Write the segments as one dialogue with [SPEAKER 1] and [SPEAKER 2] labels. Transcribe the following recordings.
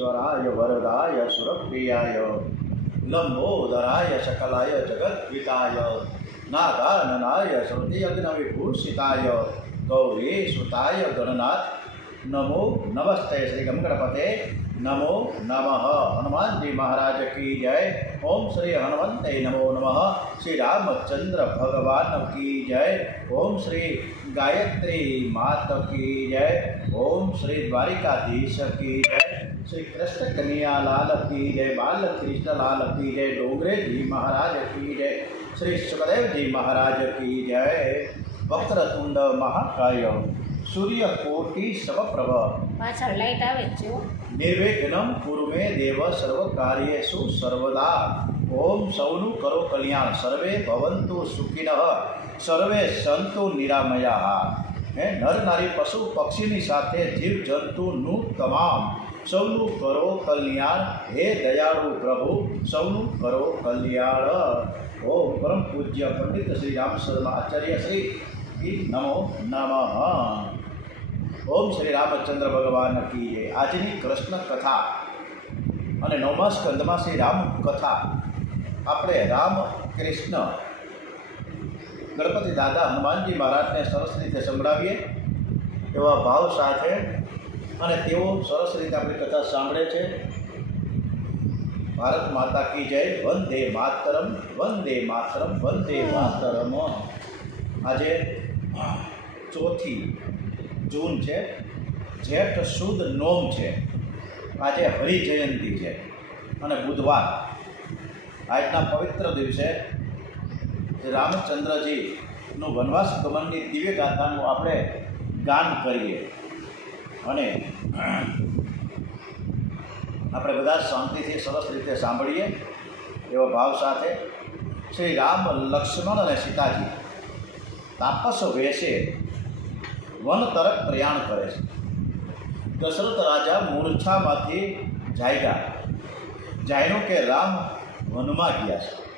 [SPEAKER 1] વિઘ્નેશ્વરાય વરદાય સુરપ્રિયાય લંબોદરાય શકલાય જગદ્વિતાય નાગાનનાય શ્રુતિ અગ્ન વિભૂષિતાય ગૌરી સુતાય ગણનાથ નમો નમસ્તે શ્રી ગમગણપતે નમો નમઃ હનુમાનજી મહારાજ કી જય ઓમ શ્રી હનુમંતે નમો નમઃ શ્રી રામચંદ્ર ભગવાન કી જય ઓમ શ્રી ગાયત્રી માત કી જય ઓમ શ્રી દ્વારિકાધીશ કી જય શ્રી કૃષ્ણ કનૈયા લાલ કી જય બાલ કૃષ્ણ લાલ કી જય ડોંગરેજી મહારાજ કી જય શ્રી સુખદેવજી મહારાજ કી જય વક્રતુંડ મહાકાય સૂર્યકોટિ સમપ્રભ
[SPEAKER 2] પાછળ લાઈટ આવે છે.
[SPEAKER 1] નિર્વિઘ્નમ પૂર્વે દેવ સર્વ કાર્યેષુ સર્વદા। ઓમ સૌનું કરો કલ્યાણ સર્વે ભવંતુ સુખિનઃ સર્વે સંતુ નિરામયા। હે નર નારી પશુ પક્ષીની સાથે જીવ જંતુનું તમામ। સૌનું કરો કલ્યાણ. હે દયાળુ પ્રભુ, સૌનું કરો કલ્યાણ. ઓમ પરમ પૂજ્ય પંડિત શ્રી રામ શર્મા આચાર્ય શ્રી નમો નમઃ. ઓમ શ્રી રામચંદ્ર ભગવાન કી જય આજની કૃષ્ણ કથા અને નવમા સ્કંદમાં શ્રી રામ કથા. આપણે રામ કૃષ્ણ. ગણપતિ દાદા હનુમાનજી મહારાજને સરસ રીતે સંભળાવીએ એવા ભાવ સાથે અને તેઓ સરસ રીતે આપણી કથા સાંભળે છે. ભારત માતા કી જય, વંદે માતરમ વંદે માતરમ વંદે માતરમ. આજે ચોથી જૂન છે. જેઠ સુદ નોમ છે. આજે હરિજયંતી છે. અને બુધવાર આજના પવિત્ર દિવસે રામચંદ્રજીનું વનવાસ ગમનની દિવ્ય ગાથાનું આપણે ગાન કરીએ. અને આપણે બધા શાંતિથી સરસ રીતે સાંભળીએ એવો ભાવ સાથે શ્રી રામ લક્ષ્મણ અને સીતાજી તાપસ વેશે વન તરફ પ્રયાણ કરે છે. દશરથ રાજા મૂર્છામાંથી જાયગા. જાણ્યું કે રામ વનમાં ગયા છે.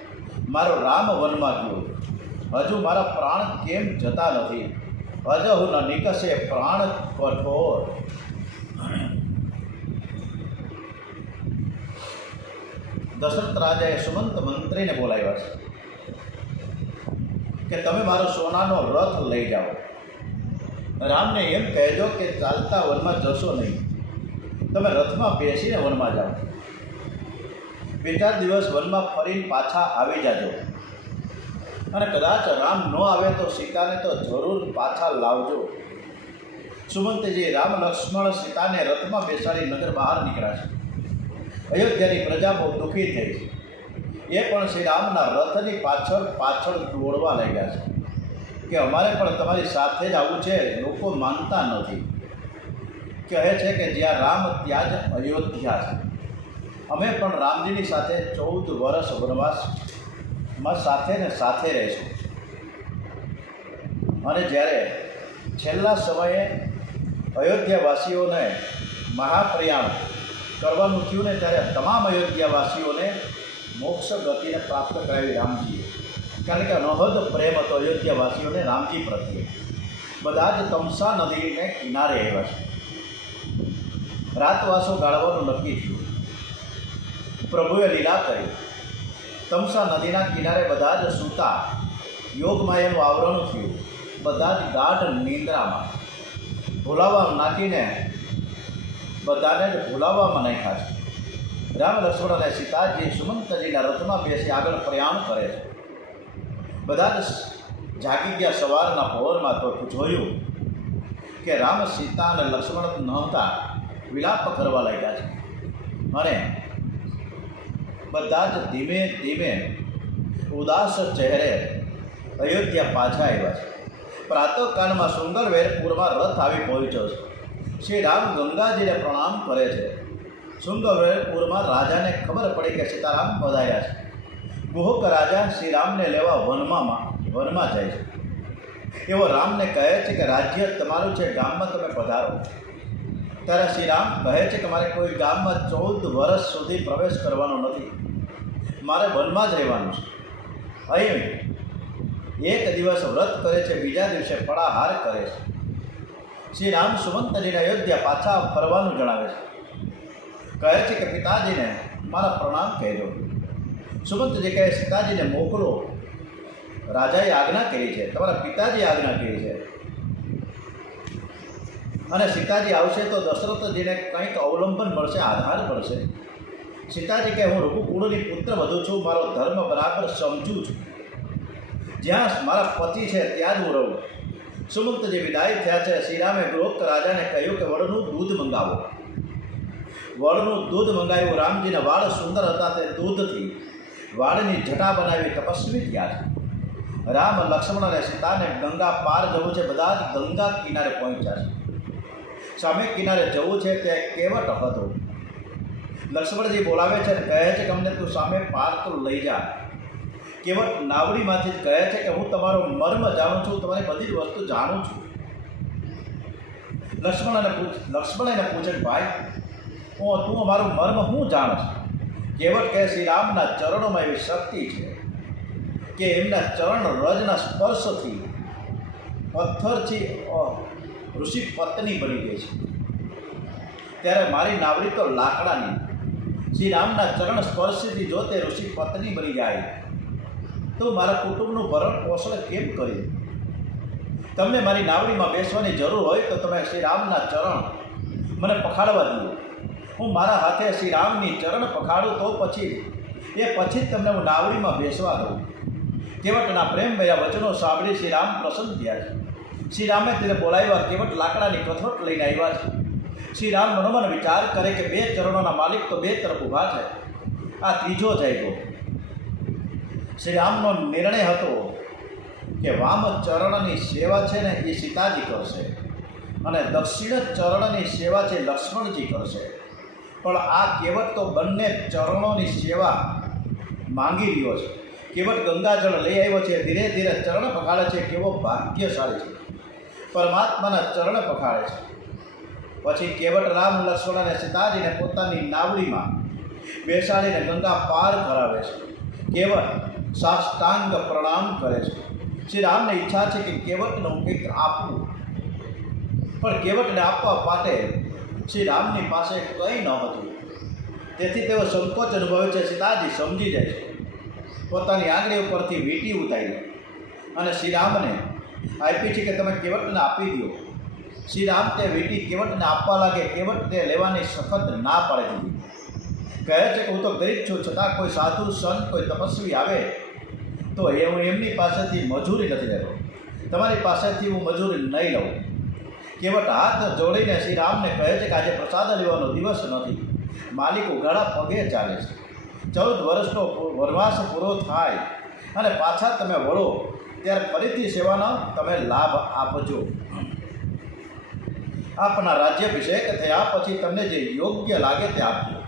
[SPEAKER 1] મારો રામ વનમાં ગયો. હજુ મારા પ્રાણ કેમ જતા નથી? હજુ હું ન નિકસે પ્રાણ કઠોર દશરથ રાજાએ સુમંત મંત્રીને બોલાવ્યા છે કે તમે મારો સોનાનો રથ લઈ જાઓ. રામને એમ કહેજો કે ચાલતા વનમાં જશો નહીં. તમે રથમાં બેસીને વનમાં જાઓ. બે ચાર દિવસ વનમાં ફરીને પાછા આવી જાજો. અને કદાચ રામ ન આવે તો સીતાને તો જરૂર પાછા લાવજો. સુમંતજી, રામ લક્ષ્મણ સીતાને રથમાં બેસાડી નગર બહાર નીકળ્યા છે. અયોધ્યાની પ્રજા બહુ દુઃખી થઈ છે. એ પણ શ્રી રામના રથની પાછળ પાછળ દોડવા લાગ્યા છે. કે અમારે પણ તમારી સાથે જ આવવું છે, લોકો માનતા નથી. કહે છે કે જ્યાં રામ ત્યાં જ અયોધ્યા છે. અમે પણ રામજીની સાથે ચૌદ વર્ષ વનવાસમાં સાથે ને સાથે રહીશું અને જ્યારે છેલ્લા સમયે અયોધ્યાવાસીઓને મહાપ્રયાણ કરવાનું થયું ને ત્યારે તમામ અયોધ્યાવાસીઓને મોક્ષ ગતિને પ્રાપ્ત કરાવી રામજીએ. કારણ કે અનહદ પ્રેમ હતો અયોધ્યાવાસીઓને રામજી પ્રત્યે. બધા જ તમસા નદીને કિનારે આવ્યા છે. રાતવાસો ગાળવાનું નક્કી થયું. પ્રભુએ લીલા કરી તમસા નદીના કિનારે બધા જ સૂતા. યોગમાયાનું આવરણ થયું. બધા જ ગાઢ નિંદ્રામાં. ભોલાવા નાખીને બધાને જ ભૂલાવામાં નાખ્યા છે. રામ લક્ષ્મણ અને સીતાજી સુમંતજીના રથમાં બેસી આગળ પ્રયાણ કરે છે. બધા જ જાગી ગયા સવારના ભોરમાં તો જોયું કે રામ, સીતા અને લક્ષ્મણ નહોતા. વિલાપ કરવા લાગ્યા છે. અને બધા જ ધીમે ધીમે ઉદાસ ચહેરે અયોધ્યા પાછા આવ્યા છે. પ્રાતઃકાળમાં સુંદરવેરપુરમાં રથ આવી પહોંચ્યો છે. શ્રી રામ ગંગાજીને પ્રણામ કરે છે. સુંદરવેરપુરમાં રાજાને ખબર પડી કે સીતારામ પધાર્યા છે. ગુહક રાજા શ્રી રામને લેવા વનમાં વનમાં જાય છે. એવો રામને કહે છે કે રાજ્ય તમારું છે, ગામમાં તમે પધારો. ત્યારે શ્રી રામ કહે છે કે મારે કોઈ ગામમાં ચૌદ વર્ષ સુધી પ્રવેશ કરવાનો નથી. મારે વનમાં જ રહેવાનું છે. અહીં એક દિવસ વ્રત કરે છે, બીજા દિવસે પળાહાર કરે છે. શ્રી રામ સુમંતજીને અયોધ્યા પાછા ફરવાનું જણાવે છે. કહે છે કે પિતાજીને મારા પ્રણામ કહેજો. સુમંતજી કહે, સીતાજીને મોકલો. રાજાએ આજ્ઞા કરી છે. તમારા પિતાજી આજ્ઞા કરી છે. અને સીતાજી આવશે તો દશરથજીને કંઈક અવલંબન મળશે, આધાર મળશે. સીતાજી કે હું રઘુકુળની પુત્ર વધુ છું, મારો ધર્મ બરાબર સમજું છું. જ્યાં મારા પતિ છે, ત્યાં જ હું રહું. સુમંતજી વિદાય થયા છે, શ્રીરામે ગૃહસ્થ રાજાને કહ્યું કે, વડનું દૂધ મંગાવો. વડનું દૂધ મંગાવ્યું રામજીના વાળ સુંદર હતા તે દૂધથી વાળની જટા બનાવી તપસ્વી થયા છે. રામ લક્ષ્મણ અને સીતાને ગંગા પાર જવું છે, બધા જ ગંગા કિનારે પહોંચ્યા છે. સામે કિનારે જવું છે તે કેવટ હતો. લક્ષ્મણજી બોલાવે છે અને કહે છે કે અમને તું સામે પાર તો લઈ જા. કેવટ નાવડીમાંથી જ કહે છે કે હું તમારો મર્મ જાણું છું, તમારી બધી જ વસ્તુ જાણું છું. લક્ષ્મણ અને પૂછ, લક્ષ્મણ એને પૂછે ભાઈ, હું, તું અમારું મર્મ હું જાણ છું? કેવટ કહે શ્રી રામના ચરણોમાં એવી શક્તિ છે કે એમના ચરણ રજના સ્પર્શથી પથ્થરથી અ, ઋષિ પત્ની બની ગઈ છે. ત્યારે મારી નાવડી તો લાકડાની. શ્રી રામના ચરણ સ્પર્શથી જો તે ઋષિ પત્ની બની જાય તો મારા કુટુંબનું ભરણ પોષણ કેમ કર્યું તમને મારી નાવડીમાં બેસવાની જરૂર હોય તો તમે શ્રી રામના ચરણ મને પખાડવા દો. હું મારા હાથે શ્રી રામની ચરણ પખાડું તો પછી એ પછી જ તમને હું નાવડીમાં બેસવા દઉં. કેવટના પ્રેમ ભયા વચનો સાંભળી શ્રી રામ પ્રસન્ન થયા છે. શ્રી રામે તેને બોલાવ્યા કેવટ લાકડાની કથરોટ લઈને આવ્યા છે. શ્રી રામ મનોમન વિચાર કરે કે બે ચરણોના માલિક તો બે તરફ ઊભા છે આ ત્રીજો જાય શ્રી રામનો નિર્ણય હતો કે વામ ચરણની સેવા છે ને એ સીતાજી કરશે અને દક્ષિણ ચરણની સેવા છે લક્ષ્મણજી કરશે. પણ આ કેવટ તો બંને ચરણોની સેવા માંગી રહ્યો છે. કેવટ ગંગાજળ લઈ આવ્યો છે, ધીરે ધીરે ચરણ પખાડે છે, કેવો ભાગ્યશાળી છે. પરમાત્માના ચરણ પખાડે છે. પછી કેવટ રામ લક્ષ્મણ અને સીતાજીને પોતાની નાવડીમાં બેસાડીને ગંગા પાર કરાવે છે. કેવટ સાષ્ટાંગ પ્રણામ કરે છે. શ્રી રામને ઈચ્છા છે કે કેવટનું કંઈક આપવું. પણ કેવટને આપવા માટે શ્રી રામની પાસે કંઈ ન હતું. તેથી તેઓ સંકોચ અનુભવે છે, સીતાજી સમજી જાય છે. પોતાની આંગળી ઉપરથી વીંટી ઉતારી અને શ્રી રામને આપી છે કે તમે કેવટને આપી દો. શ્રી રામ તે વેટી કેવટને આપવા લાગે કેવટ તે લેવાની સખત ના પાડે દીધી. કહે છે કે હું તો ગરીબ છું, છતાં કોઈ સાધુ, સંત, કોઈ તપસ્વી આવે, તો એ હું એમની પાસેથી મજૂરી નથી લેતો. તમારી પાસેથી હું મજૂરી નહીં લઉં. કેવટ હાથ જોડીને શ્રી રામને કહે છે કે આજે પ્રસાદ લેવાનો દિવસ નથી. માલિક ઉઘાડા પગે ચાલે છે. ચૌદ વર્ષનો વનવાસ પૂરો થાય અને પાછા તમે વળો. ત્યારે ફરીથી સેવાનો તમે લાભ આપજો. આપના રાજ્યાભિષેક થયા પછી તમને જે યોગ્ય લાગે તે આપજો.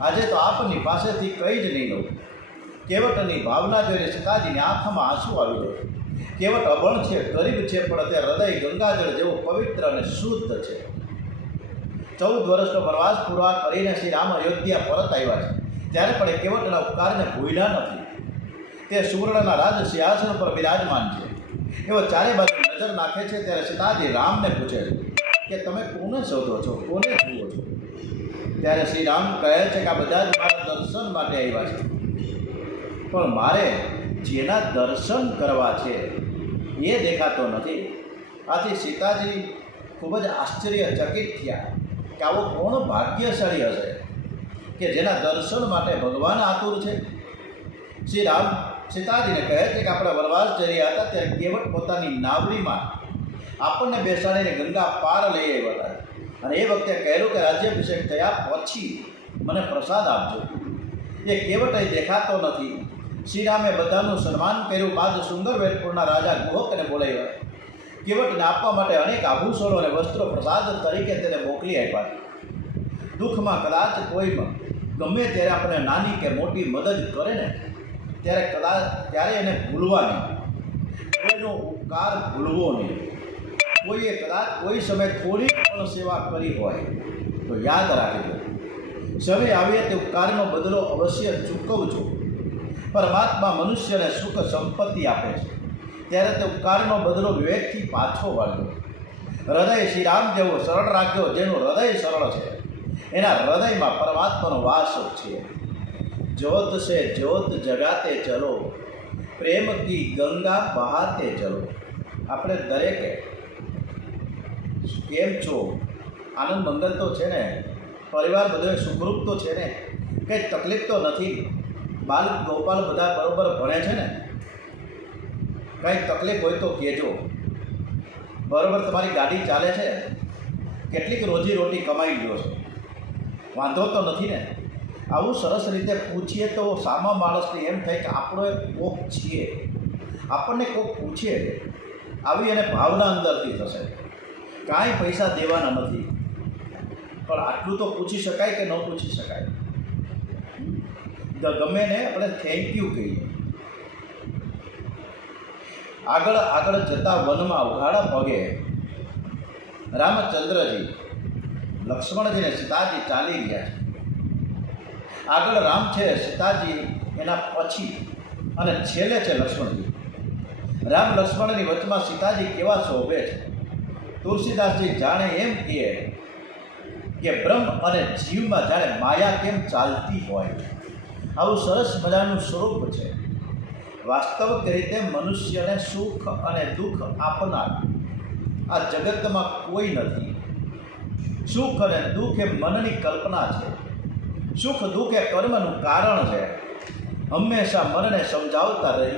[SPEAKER 1] આજે તો આપની પાસેથી કંઈ જ નહીં લઉં. કેવટની ભાવના જોઈને સીતાજીની આંખમાં આંસુ આવી ગયો કેવટ અભણ છે, ગરીબ છે, પણ તે હૃદય ગંગાજળ જેવું પવિત્ર અને શુદ્ધ છે. ચૌદ વર્ષનો પ્રવાસ પૂરા કરીને શ્રી રામ અયોધ્યા પરત આવ્યા છે. ત્યારે પણ એ કેવટના ઉપકારને ભૂલ્યા નથી. તે સુવર્ણના રાજ સિંહાસન પર બિરાજમાન છે. એવો ચારે બાજુ નજર નાખે છે ત્યારે સીતાજી રામને પૂછે છે કે તમે કોને શોધો છો? કોને જુઓ છો? ત્યારે શ્રી રામ કહે છે કે આ બધા જ મારા દર્શન માટે આવ્યા છે. પણ મારે જેના દર્શન કરવા છે એ દેખાતો નથી. આથી સીતાજી ખૂબ જ આશ્ચર્યચકિત થયા કે આવો કોણ ભાગ્યશાળી હશે કે જેના દર્શન માટે ભગવાન આતુર છે? શ્રી રામ સીતાજીને કહે છે કે આપણે વનવાસ જઈ રહ્યા હતા ત્યારે કેવટ પોતાની નાવડીમાં આપણને બેસાડીને ગંગા પાર લઈ આવ્યા હતા. અને એ વખતે કહેલું કે રાજ્યાભિષેક થયા પછી મને પ્રસાદ આપજો. એ કેવટ દેખાતો નથી. શ્રીરામે બધાનું સન્માન કર્યું બાદ સુંદરવેરપુરના રાજા ગુહકને બોલાવ્યા. કેવટને આપવા માટે અનેક આભૂષણો અને વસ્ત્રો પ્રસાદ તરીકે તેને મોકલી આપ્યા. દુઃખમાં કદાચ કોઈ ગમે ત્યારે આપણે નાની કે મોટી મદદ કરે ને ત્યારે કદા ત્યારે એને ભૂલવા નહીં કોઈનો ઉપકાર ભૂલવો નહીં. કોઈએ કદાચ કોઈ સમય થોડી પણ સેવા કરી હોય, તો યાદ રાખજો. સમય આવે તે ઉપકારનો બદલો અવશ્ય ચૂકવજો. પરમાત્મા મનુષ્યને સુખ સંપત્તિ આપે છે. ત્યારે તે ઉપકારનો બદલો વિવેકથી પાછો વાળજો. હૃદય શ્રી રામ જેવો સરળ રાખ્યો, જેનું હૃદય સરળ છે. એના હૃદયમાં પરમાત્માનો વાસ છે. જ્યોત છે જ્યોત જગાતે ચલો, પ્રેમ કી ગંગા બહાતે ચલો. આપણે દરેકે કેમ છો? આનંદ મંગલ તો છે ને? પરિવાર બધો સુખરૂપ તો છે ને? કંઈ તકલીફ તો નથી? બાલ ગોપાલ બધા બરોબર ભણે છે ને? કંઈ તકલીફ હોય તો કહેજો. બરોબર તમારી ગાડી ચાલે છે? કેટલીક રોજી રોટી કમાઈ લ્યો છો? વાંધો તો નથી ને? આવું સરસ રીતે પૂછીએ તો સામા માણસને એમ થાય કે આપણો કોક છીએ. આપણને કોક પૂછે આવી એને ભાવના અંદરથી થશે. કાંઈ પૈસા દેવાના નથી. પણ આટલું તો પૂછી શકાય કે ન પૂછી શકાય? ગમે ને આપણે થેન્ક યુ કહીએ. આગળ આગળ જતા વનમાં ઉઘાડા પગે રામચંદ્રજી લક્ષ્મણજીને સીતાજી ચાલી રહ્યા છે. આગળ રામ છે સીતાજી એના પછી. અને છેલ્લે છે લક્ષ્મણજી. રામ લક્ષ્મણની વચમાં સીતાજી કેવા શોભે છે? તુલસીદાસજી જાણે એમ કહે કે બ્રહ્મ અને જીવમાં જાણે માયા કેમ ચાલતી હોય? આવું સરસ મજાનું સ્વરૂપ છે. વાસ્તવિક રીતે મનુષ્યને સુખ અને દુઃખ આપનાર આ જગતમાં કોઈ નથી. સુખ અને દુઃખ એ મનની કલ્પના છે. સુખ દુઃખ એ કર્મનું કારણ છે. હંમેશા મનને સમજાવતા રહીએ.